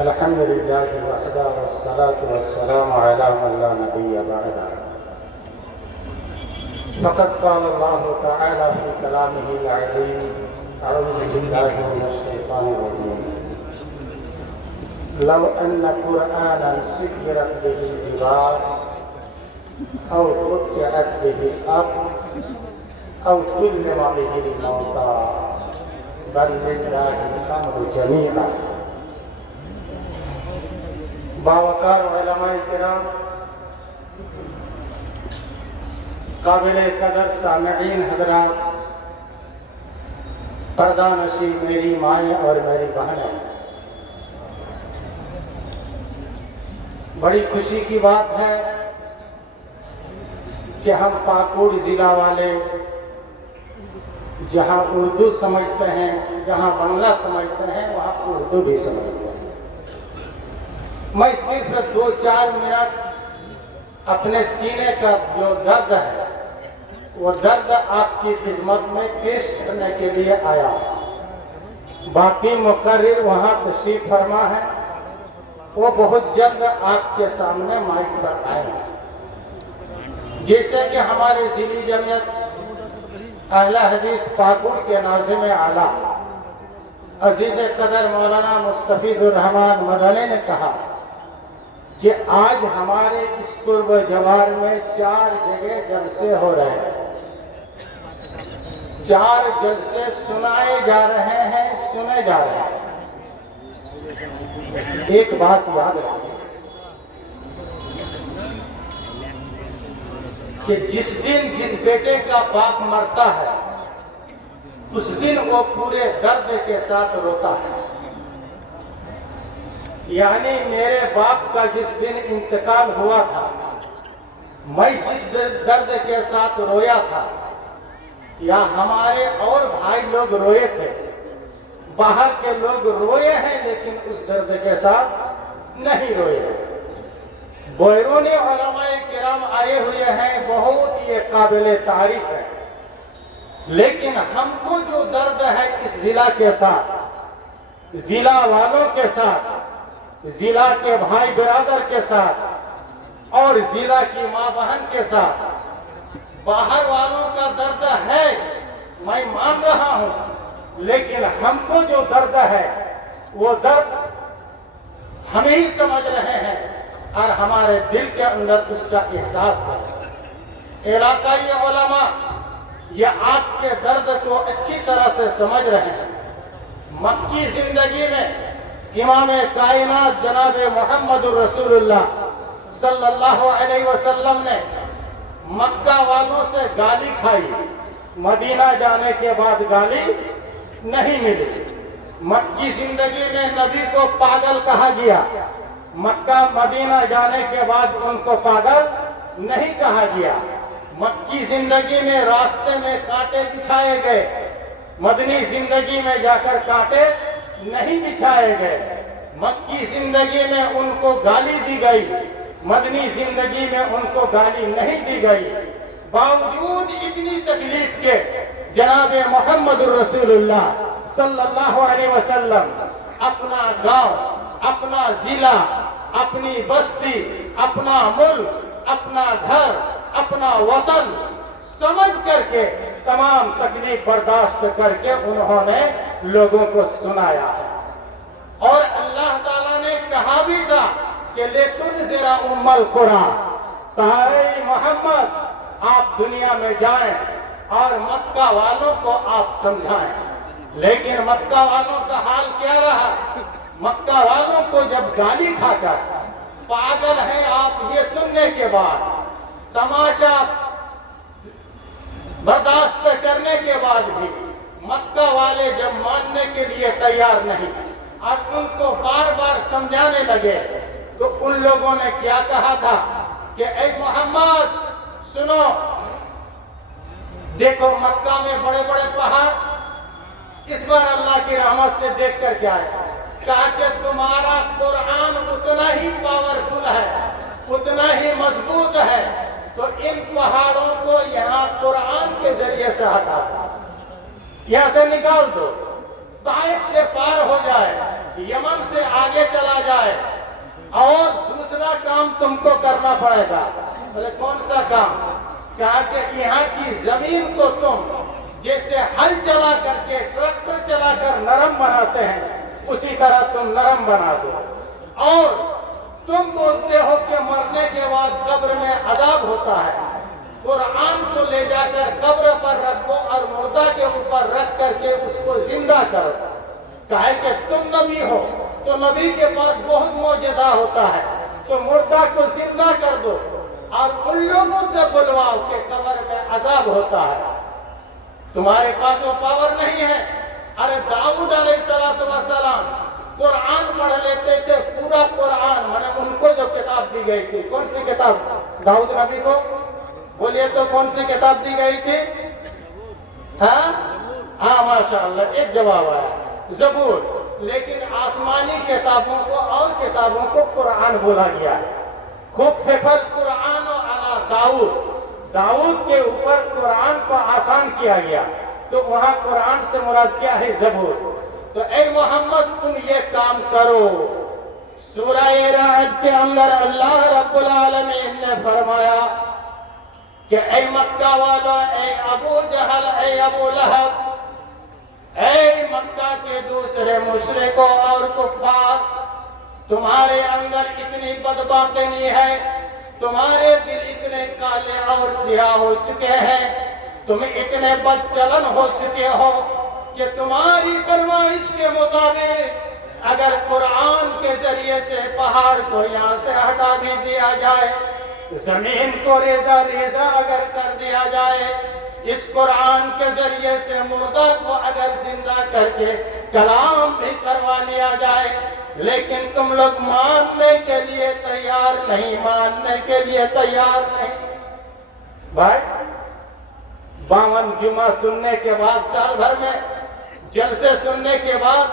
الحمد لله وحده والصلاة والسلام على من لا نبي بعده. فقد قال الله تعالى في كلامه العظيم: أعوذ بالله من الشيطان الرجيم. لو أن قرآنا سيرت به الجبال أو قطعت به الأرض أو كلم به الموتى بل لله الأمر جميعا. باوقار علماء کرام، قابل قدر سامعین حضرات، پردہ نشین میری مائیں اور میری بہنیں، بڑی خوشی کی بات ہے کہ ہم پاکوڑ ضلع والے جہاں اردو سمجھتے ہیں، جہاں بنگلہ سمجھتے ہیں، وہاں اردو بھی سمجھتے ہیں. میں صرف 2-4 منٹ اپنے سینے کا جو درد ہے وہ درد آپ کی خدمت میں پیش کرنے کے لیے آیا ہوں. باقی مقرر وہاں تشریف فرما ہے، وہ بہت جلد آپ کے سامنے مائک پر آئے ہیں. جیسے کہ ہمارے ضلعی جمعیت اہل حدیث پاکوڑ کے ناظم اعلیٰ عزیز قدر مولانا مستفید الرحمن مدنی نے کہا کہ آج ہمارے اس قرب جوار میں 4 جگہ جلسے ہو رہے ہیں. 4 جلسے سنائے جا رہے ہیں، سنے جا رہے ہیں. ایک بات یاد رکھیں کہ جس دن جس بیٹے کا باپ مرتا ہے اس دن وہ پورے درد کے ساتھ روتا ہے. یعنی میرے باپ کا جس دن انتقال ہوا تھا، میں جس درد کے ساتھ رویا تھا، یا ہمارے اور بھائی لوگ روئے تھے، باہر کے لوگ روئے ہیں لیکن اس درد کے ساتھ نہیں روئے ہیں. بیرونی علماء کرام آئے ہوئے ہیں، بہت یہ قابل تعریف ہے. لیکن ہم کو جو درد ہے اس ضلع کے ساتھ، ضلع والوں کے ساتھ، ضلع کے بھائی برادر کے ساتھ اور ضلع کی ماں بہن کے ساتھ، باہر والوں کا درد ہے میں مان رہا ہوں، لیکن ہم کو جو درد ہے وہ درد ہم ہی سمجھ رہے ہیں اور ہمارے دل کے اندر اس کا احساس ہے. علاقائی علماء یہ آپ کے درد کو اچھی طرح سے سمجھ رہے ہیں. مکی زندگی میں امام کائنات جناب محمد الرسول اللہ صلی اللہ علیہ وسلم نے مکہ والوں سے گالی کھائی، مدینہ جانے کے بعد گالی نہیں ملی. مکی زندگی میں نبی کو پاگل کہا گیا، مکہ مدینہ جانے کے بعد ان کو پاگل نہیں کہا گیا. مکی زندگی میں راستے میں کانٹے بچھائے گئے، مدنی زندگی میں جا کر کانٹے نہیں بچھائے گئے. مکی زندگی میں ان کو گالی دی گئی، مدنی زندگی میں ان کو گالی نہیں دی گئی. باوجود اتنی تکلیف کے جناب محمد الرسول اللہ صلی اللہ علیہ وسلم اپنا گاؤں، اپنا ضلع، اپنی بستی، اپنا ملک، اپنا گھر، اپنا وطن سمجھ کر کے تمام تکلیف برداشت کر کے انہوں نے لوگوں کو سنایا ہے. اور اللہ تعالیٰ نے کہا بھی تھا کہ لِتُنذِرَ أُمَّ الْقُرَىٰ، اے محمد آپ دنیا میں جائیں اور مکہ والوں کو آپ سمجھائیں. لیکن مکہ والوں کا حال کیا رہا؟ مکہ والوں کو جب گالی کھا کر پاگل ہیں آپ یہ سننے کے بعد، تماچا برداشت کرنے کے بعد بھی مکہ والے جب ماننے کے لیے تیار نہیں اور ان کو بار بار سمجھانے لگے تو ان لوگوں نے کیا کہا تھا کہ اے محمد سنو، دیکھو مکہ میں بڑے بڑے پہاڑ، اس بار اللہ کی رحمت سے دیکھ کر کیا ہے، کہا کہ تمہارا قرآن اتنا ہی پاورفل ہے، اتنا ہی مضبوط ہے، تو ان پہاڑوں کو یہاں قرآن کے ذریعے سے ہٹا دو، یہاں سے نکال دو، طائف سے پار ہو جائے، یمن سے آگے چلا جائے اور دوسرا کام تم کو کرنا پڑے گا۔ بولے کون سا کام؟ کہا کہ یہاں کی زمین کو تم جیسے ہل چلا کر کے ٹریکٹر چلا کر نرم بناتے ہیں اسی طرح تم نرم بنا دو، اور تم بولتے ہو کہ مرنے کے بعد قبر میں عذاب ہوتا ہے، قرآن کو لے جا کر قبر پر رکھو اور مردہ کے اوپر رکھ کر کے اس کو زندہ کرو۔ کہا کہ تم نبی ہو تو نبی کے پاس بہت معجزہ ہوتا ہے، تو مردہ کو زندہ کر دو اور ان لوگوں سے بلواؤ کہ قبر میں عذاب ہوتا ہے۔ تمہارے پاس وہ پاور نہیں ہے۔ ارے داؤد علیہ السلام قرآن پڑھ لیتے تھے، پورا قرآن، میں نے ان کو جو کتاب دی گئی تھی، کون سی کتاب داؤد نبی کو؟ بولیے تو کون سی کتاب دی گئی تھی؟ ہاں ماشاءاللہ، ایک جواب آیا، زبور۔ لیکن آسمانی کتابوں کو اور کتابوں کو قرآن بولا گیا ہے۔ خوب حفظ قرآن علی داؤد کے اوپر قرآن کو آسان کیا گیا، تو وہاں قرآن سے مراد کیا ہے؟ زبور۔ تو اے محمد تم یہ کام کرو۔ سورہ رعد کے اندر اللہ رب العالمین نے فرمایا کہ اے مکہ والا، اے ابو جہل، اے ابو لہب، اے مکہ کے دوسرے مشرکوں اور کفار، تمہارے اندر اتنی بدباطنی ہے، تمہارے دل اتنے کالے اور سیاہ ہو چکے ہیں، تم اتنے بدچلن ہو چکے ہو کہ تمہاری فرمائش کے مطابق اگر قرآن کے ذریعے سے پہاڑ کو یہاں سے ہٹا بھی دیا جائے، زمین کو ریزہ ریزہ اگر کر دیا جائے، اس قرآن کے ذریعے سے مردہ کو اگر زندہ کر کے کلام بھی کروا لیا جائے، لیکن تم لوگ ماننے کے لیے تیار نہیں، ماننے کے لیے تیار نہیں۔ بھائی 52 جمعہ سننے کے بعد، سال بھر میں جلسے سننے کے بعد،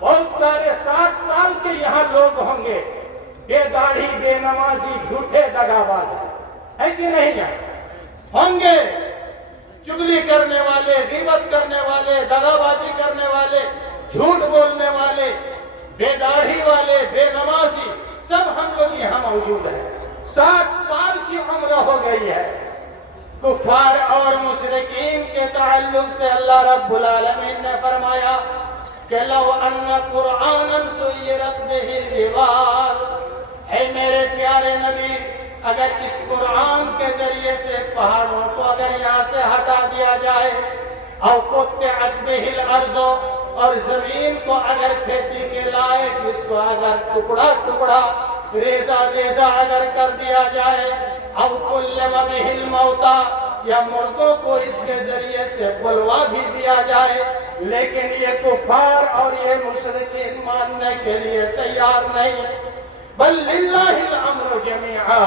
بہت سارے 60 سال کے یہاں لوگ ہوں گے بے داڑھی، بے نمازی، جھوٹے دغاباز، ہے کہ نہیں ہے؟ ہوں گے چگلی کرنے والے، غیبت کرنے والے، دغابازی کرنے والے، جھوٹ بولنے والے، بے داڑھی والے، بے نمازی، سب ہم لوگ یہاں موجود ہیں۔ 60 سال کی عمر ہو گئی ہے۔ کفار اور مشرکین کے تعلق سے اللہ رب العالمین نے فرمایا کہ لو ان قرآنا سیرت بہ الجبال، اے میرے پیارے نبی، اگر اس قرآن کے ذریعے سے پہاڑوں کو اگر یہاں سے ہٹا دیا جائے، او قطعت بہ الارض، اور زمین کو اگر کھیتی کے لائق اس کو اگر ٹکڑا ٹکڑا ریزہ ریزہ اگر کر دیا جائے، او کلم بہ الموتى، یا مردوں کو اس کے ذریعے سے بلوا بھی دیا جائے، لیکن یہ کفار اور یہ مشرکین ماننے کے لیے تیار نہیں۔ بل للہ الامر جمیعا،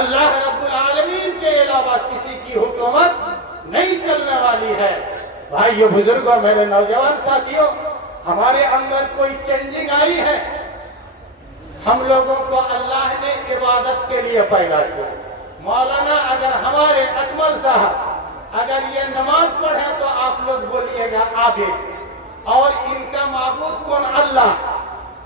اللہ رب العالمین کے علاوہ کسی کی حکومت نہیں چلنے والی ہے۔ بھائیو، بزرگوں، میرے نوجوان ساتھیوں، ہمارے اندر کوئی چینجنگ آئی ہے؟ ہم لوگوں کو اللہ نے عبادت کے لیے پیدا کیا۔ مولانا اگر ہمارے اکمل صاحب اگر یہ نماز پڑھیں تو آپ لوگ بولیے گا عابد، اور ان کا معبود کون؟ اللہ۔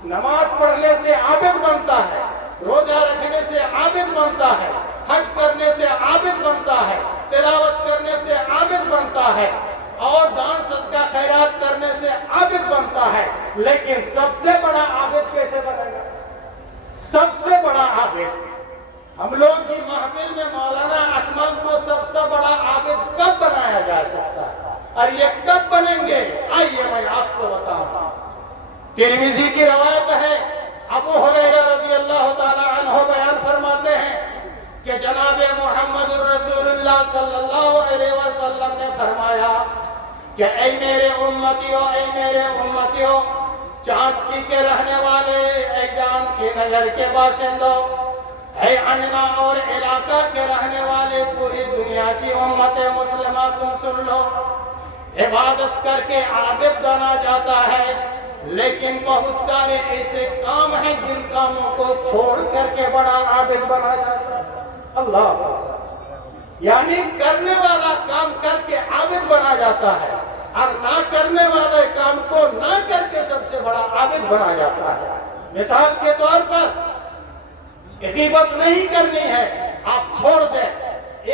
نماز پڑھنے سے عابد بنتا ہے، روزہ رکھنے سے عابد بنتا ہے، حج کرنے سے عابد بنتا ہے، تلاوت کرنے سے عابد بنتا ہے، اور دان صدقہ خیرات کرنے سے عابد بنتا ہے۔ لیکن سب سے بڑا عابد کیسے بنے گا؟ سب سے بڑا عابد، ہم لوگ کی محفل میں مولانا اکمل کو سب سے بڑا عابد کب بنایا جا سکتا ہے، اور یہ کب بنیں گے؟ آئیے میں آپ کو بتاؤں۔ ترمذی کی روایت ہے، ابو ہریرہ رضی اللہ تعالی عنہ بیان فرماتے ہیں کہ جناب محمد رسول اللہ صلی اللہ علیہ وسلم نے فرمایا کہ اے میرے امتیوں، اے میرے امتیوں، چانچکی کے رہنے والے، اے جان کی نگر کے باشندوں، اے اننا اور علاقہ کے رہنے والے، پوری دنیا کی امت مسلمہ تم سن لو، عبادت کر کے عابد بنا جاتا ہے، لیکن بہت سارے ایسے کام ہیں جن کاموں کو چھوڑ کر کے بڑا عابد بنا جاتا ہے۔ اللہ، یعنی کرنے والا کام کر کے عابد بنا جاتا ہے، اور نہ کرنے والے کام کو نہ کر کے سب سے بڑا عابد بنا جاتا ہے۔ مثال کے طور پر غیبت نہیں کرنی ہے، آپ چھوڑ دیں،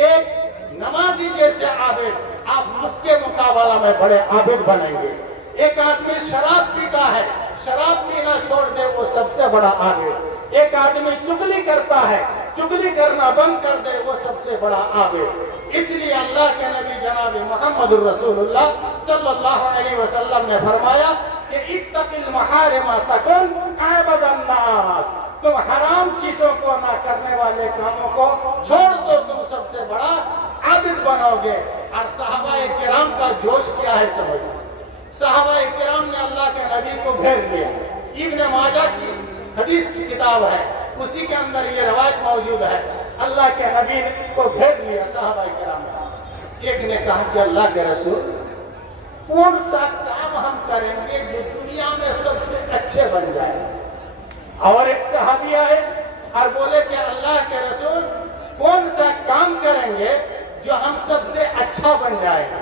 ایک نمازی جیسے عابد آپ اس کے مقابلہ میں بڑے عابد بنیں گے۔ ایک آدمی شراب پیتا ہے، شراب پینا چھوڑ دے، وہ سب سے بڑا عابد۔ ایک آدمی چغلی کرتا ہے، چغلی کرنا بند کر دے، وہ سب سے بڑا عابد۔ اس لیے اللہ کے نبی جناب محمد الرسول اللہ صلی اللہ علیہ وسلم نے فرمایا کہ اتق المحارم تکن اعبد الناس، تم حرام چیزوں کو نہ کرنے والے کاموں کو چھوڑ دو، تم سب سے بڑا عابد بنو گے۔ اور صحابہ کرام کا جوش کیا ہے سمجھ، صحابہ کرام نے اللہ کے نبی کو گھیر لیا۔ ابن ماجہ کی حدیث کی کتاب ہے، اسی کے اندر یہ روایت موجود ہے، اللہ کے نبی کو گھیر لیا صحابہ کرام نے۔ ایک نے کہا کہ اللہ کے رسول کون سا کام ہم کریں گے جو دنیا میں سب سے اچھے بن جائے؟ اور ایک صحابی آئے اور بولے کہ اللہ کے رسول کون سا کام کریں گے جو ہم سب سے اچھا بن جائے گا؟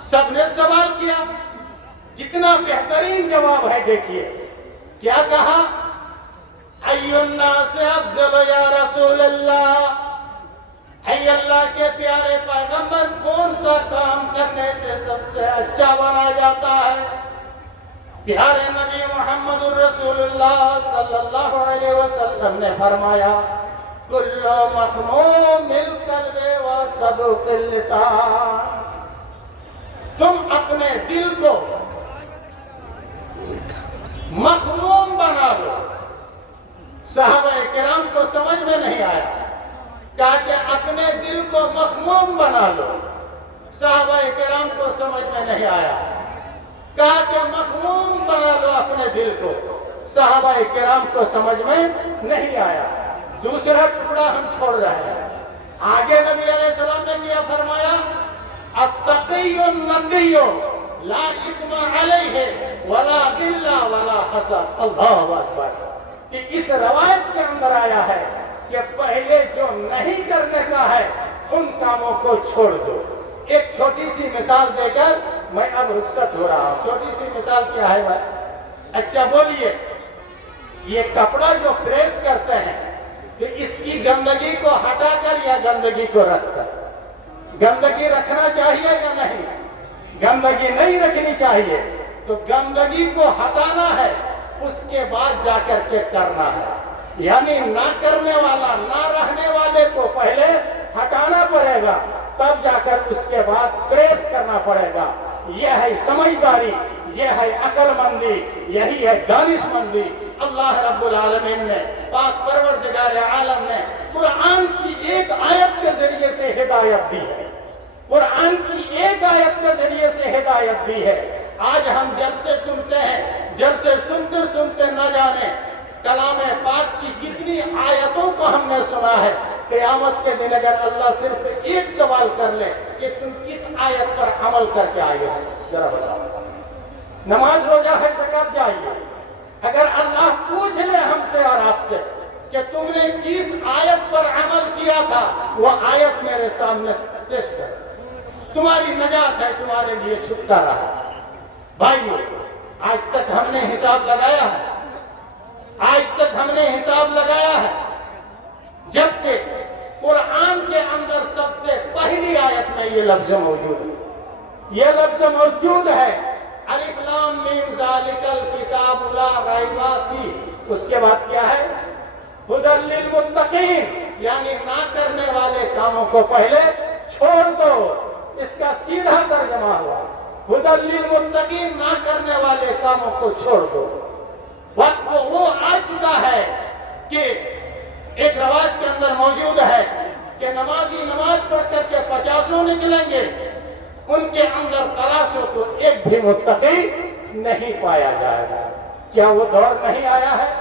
سب نے سوال کیا، کتنا بہترین جواب ہے، دیکھیے کیا کہا، ای الناس افضل یا رسول اللہ، اے اللہ کے پیارے پیغمبر کون سا کام کرنے سے سب سے اچھا بنا جاتا ہے؟ پیارے نبی محمد الرسول اللہ صلی اللہ علیہ وسلم نے فرمایا کل مخموم القلب و صدوق اللسان، تم اپنے دل کو مخموم بنا لو۔ صحابہ کرام کو سمجھ میں نہیں آیا، کہا کہ اپنے دل کو مخموم بنا لو۔ صحابہ کرام کو سمجھ میں نہیں آیا، کہا کہ مخموم بنا لو اپنے دل کو۔ صحابہ کرام کو سمجھ میں نہیں آیا۔ دوسرا ٹکڑا ہم چھوڑ رہے ہیں، آگے نبی علیہ السلام نے کیا فرمایا، التقی النقی لا اسم علیہ ولا غل ولا حسد۔ اللہ اکبر، کہ اس روایت کے اندر آیا ہے کہ پہلے جو نہیں کرنے کا ہے ان کاموں کو چھوڑ دو۔ ایک چھوٹی سی مثال دے کر میں اب رخصت ہو رہا ہوں۔ چھوٹی سی مثال کیا ہے بھائی؟ اچھا بولیے، یہ کپڑا جو پریس کرتے ہیں تو اس کی گندگی کو ہٹا کر یا گندگی کو رکھ کر؟ گندگی رکھنا چاہیے یا نہیں؟ گندگی نہیں رکھنی چاہیے، تو گندگی کو ہٹانا ہے، اس کے بعد جا کر کے کرنا ہے۔ یعنی نہ کرنے والا، نہ رہنے والے کو پہلے ہٹانا پڑے گا، تب جا کر اس کے بعد پریس کرنا پڑے گا۔ یہ ہے سمجھداری، یہ ہے عقل مندی، یہی ہے دانش مندی۔ اللہ رب العالمین نے، پاک پروردگار عالم نے قرآن کی ایک آیت کے ذریعے سے ہدایت دی ہے، قرآن کی ایک آیت کے ذریعے سے ہدایت دی ہے۔ آج ہم جلسے سنتے ہیں، جلسے سنتے سنتے نہ جانے کلام پاک کی کتنی آیتوں کو ہم نے سنا ہے۔ قیامت کے دن اگر اللہ صرف ایک سوال کر لے کہ تم کس آیت پر عمل کر کے آئے ہو، ذرا بتاؤ۔ نماز روزہ حج زکات جائیے، اگر اللہ پوچھ لے ہم سے اور آپ سے کہ تم نے کس آیت پر عمل کیا تھا، وہ آیت میرے سامنے پیش کر، تمہاری نجات ہے، تمہارے لیے چھٹکارا ہے۔ بھائیو، آج تک ہم نے حساب لگایا ہے، آج تک ہم نے حساب لگایا ہے، جبکہ قرآن کے اندر سب سے پہلی آیت میں یہ لفظ موجود ہے، یہ لفظ موجود ہے، الف لام میم ذالک الکتاب لا ریب فیہ۔ اس کے بعد کیا ہے؟ ھدی للمتقین، یعنی نہ کرنے والے کاموں کو پہلے چھوڑ دو۔ اس کا سیدھا ترجمہ ہوا ھدی للمتقین، نہ کرنے والے کاموں کو چھوڑ دو۔ وقت وہ آ چکا ہے کہ ایک روایت کے اندر موجود ہے کہ نمازی نماز پڑھ کر کے 50 نکلیں گے، ان کے اندر تلاشو تو ایک بھی متقی نہیں پایا جائے گا۔ کیا وہ دور نہیں آیا ہے؟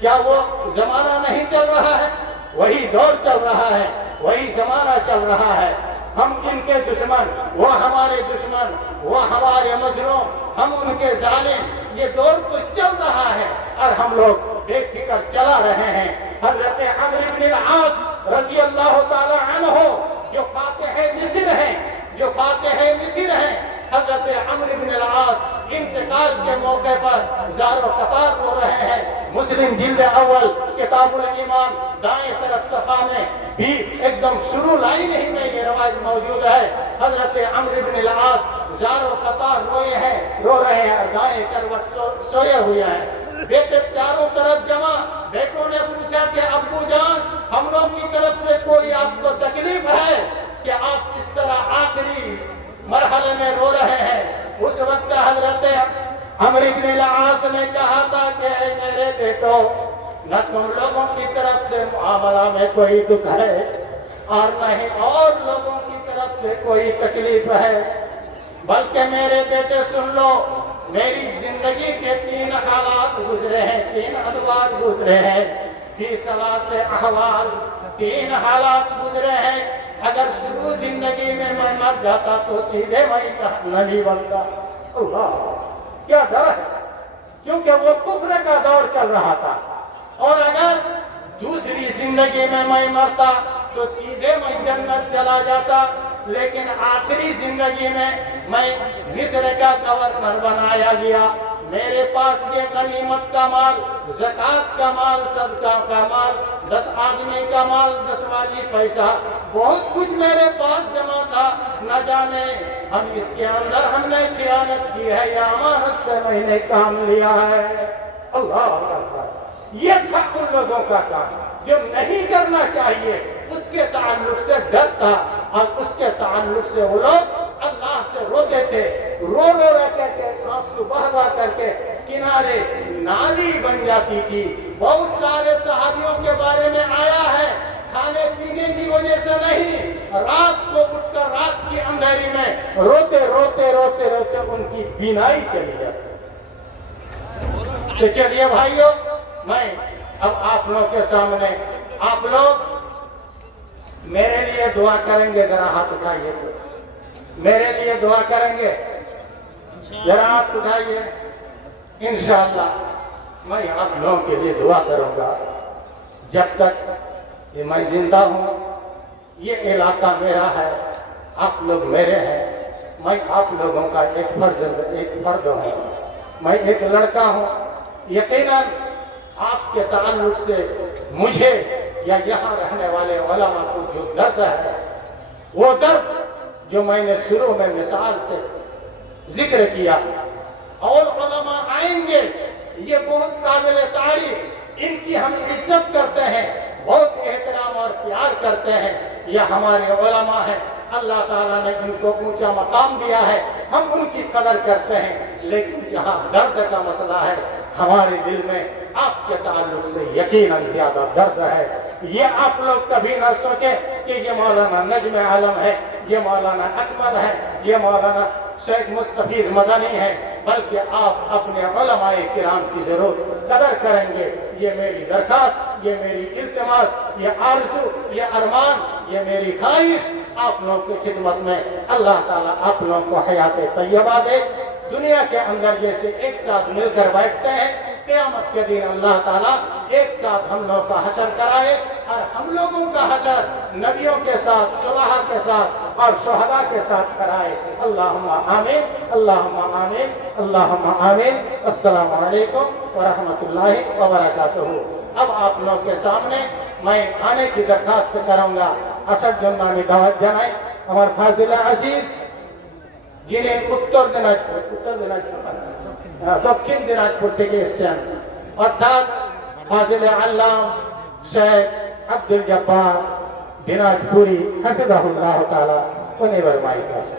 کیا وہ زمانہ نہیں چل رہا ہے؟ وہی دور چل رہا ہے، وہی زمانہ چل رہا ہے۔ ہم ان کے دشمن، وہ ہمارے دشمن، وہ ہمارے مظلوم، ہم ان کے ظالم، یہ دور تو چل رہا ہے اور ہم لوگ بے فکر چلا رہے ہیں۔ حضرت عمرو بن العاص رضی اللہ تعالی عنہ جو فاتح مصر ہیں، جو فاتح مصر ہیں، حضرت عمرو بن العاص انتقال کے موقع پر زار و قطار رو رہے ہیں۔ مسلم جلد اول کتاب الایمان دائیں طرف صفحہ میں بھی ایک دم شروع لائن ہی میں یہ روایت موجود ہے. حضرت عمرو بن العاص زار و قطار رو رہے ہیں اور دائیں کروٹ سوئے ہوئے ہیں. بیٹے چاروں طرف جمع. بیٹوں نے پوچھا کہ ابو جان ہم لوگ کی طرف سے کوئی آپ کو تکلیف ہے کہ آپ اس طرح آخری مرحلے میں رو رہے ہیں؟ اس وقت حضرت عمرو بن العاص نے کہا تھا کہ اے میرے بیٹو نہ تم لوگوں کی طرف سے معاملہ میں کوئی دکھ ہے اور نہ ہی اور لوگوں کی طرف سے کوئی تکلیف ہے، بلکہ میرے بیٹے سن لو میری زندگی کے 3 حالات گزرے ہیں، 3 ادوار گزرے ہیں، فی ثلاث احوال 3 حالات گزرے ہیں. اگر شروع زندگی میں میں مر جاتا تو سیدھے میں جہنمی بنتا. اللہ کیا ڈر ہے، کیونکہ وہ کفر کا دور چل رہا تھا. اور اگر دوسری زندگی میں مرتا تو سیدھے میں جنت چلا جاتا. لیکن آخری زندگی میں مصر کا گورنر بنایا گیا. میرے پاس یہ غنیمت کا مال، زکوٰۃ کا مال، صدقہ کا مال، 10 آدمی کا مال، 10 والی پیسہ، بہت کچھ میرے پاس جمع تھا. نہ جانے ہم اس کے اندر ہم نے خیانت کی ہے یا امانت سے میں نے کام لیا ہے. اللہ اکبر. یہ تھا ان لوگوں کا کام جو نہیں کرنا چاہیے. اس کے تعلق سے ڈر تھا اور اس کے تعلق سے وہ لوگ اللہ سے روتے تھے. رو کر کے آنسو بہا کر کے کنارے نالی بن جاتی تھی. بہت سارے صحابیوں کے بارے میں آیا ہے کھانے پینے کی وجہ سے نہیں، رات کو اٹھ کر رات کی اندھیری میں روتے ان کی بینائی چلی جاتی. تو چلیے بھائیوں، میں اب آپ لوگ کے سامنے آپ لوگ میرے لیے دعا کریں گے. ذرا ہاتھ اٹھائیے، میرے لیے دعا کریں گے. ذرا ہاتھ اٹھائیے. انشاءاللہ میں آپ لوگوں کے لیے دعا کروں گا جب تک کہ میں زندہ ہوں. یہ علاقہ میرا ہے، آپ لوگ میرے ہیں. میں آپ لوگوں کا ایک فرد ہوں. میں ایک لڑکا ہوں. یقیناً آپ کے تعلق سے مجھے یا یہاں رہنے والے علماء کو جو درد ہے، وہ درد جو میں نے شروع میں مثال سے ذکر کیا، اور علماء آئیں گے یہ بہت قابل تعریف، ان کی ہم عزت کرتے ہیں، بہت احترام اور پیار کرتے ہیں. یہ ہمارے علماء ہیں، اللہ تعالیٰ نے ان کو اونچا مقام دیا ہے، ہم ان کی قدر کرتے ہیں. لیکن جہاں درد کا مسئلہ ہے ہمارے دل میں آپ کے تعلق سے یقیناً زیادہ درد ہے. یہ آپ لوگ کبھی نہ سوچیں کہ یہ مولانا نجم عالم ہے، یہ مولانا اکمل ہے، یہ مولانا شیخ مستفیض مدنی ہے، بلکہ آپ اپنے علماء کرام کی ضرور قدر کریں گے. یہ میری درخواست، یہ میری التماس، یہ آرزو، یہ ارمان، یہ میری خواہش آپ لوگوں کی خدمت میں. اللہ تعالیٰ آپ لوگوں کو حیات طیبہ دے. دنیا کے اندر جیسے ایک ساتھ مل کر بیٹھتے ہیں، قیامت کے دن اللہ تعالیٰ ایک ساتھ ہم لوگوں کا حشر کرائے، اور ہم لوگوں کا حشر نبیوں کے ساتھ، صلحاء کے ساتھ اور شہداء کے ساتھ کرائے. اللہم آمین، اللہم آمین، اللہم آمین. السلام علیکم ورحمۃ اللہ وبرکاتہ. اب آپ لوگوں کے سامنے میں آنے کی درخواست کروں گا. اسد جنانی دعوت جنائے ہمارے فاضل عزیز جنہیں দক্ষিণ দিনাজপুর থেকে এসছেন, অর্থাৎ ফাজিল আল্লাম শেখ আব্দুল জব্বার দিনাজপুরি হাফিজাহুল্লাহ তাআলা, উনি এবার মাইক আছে.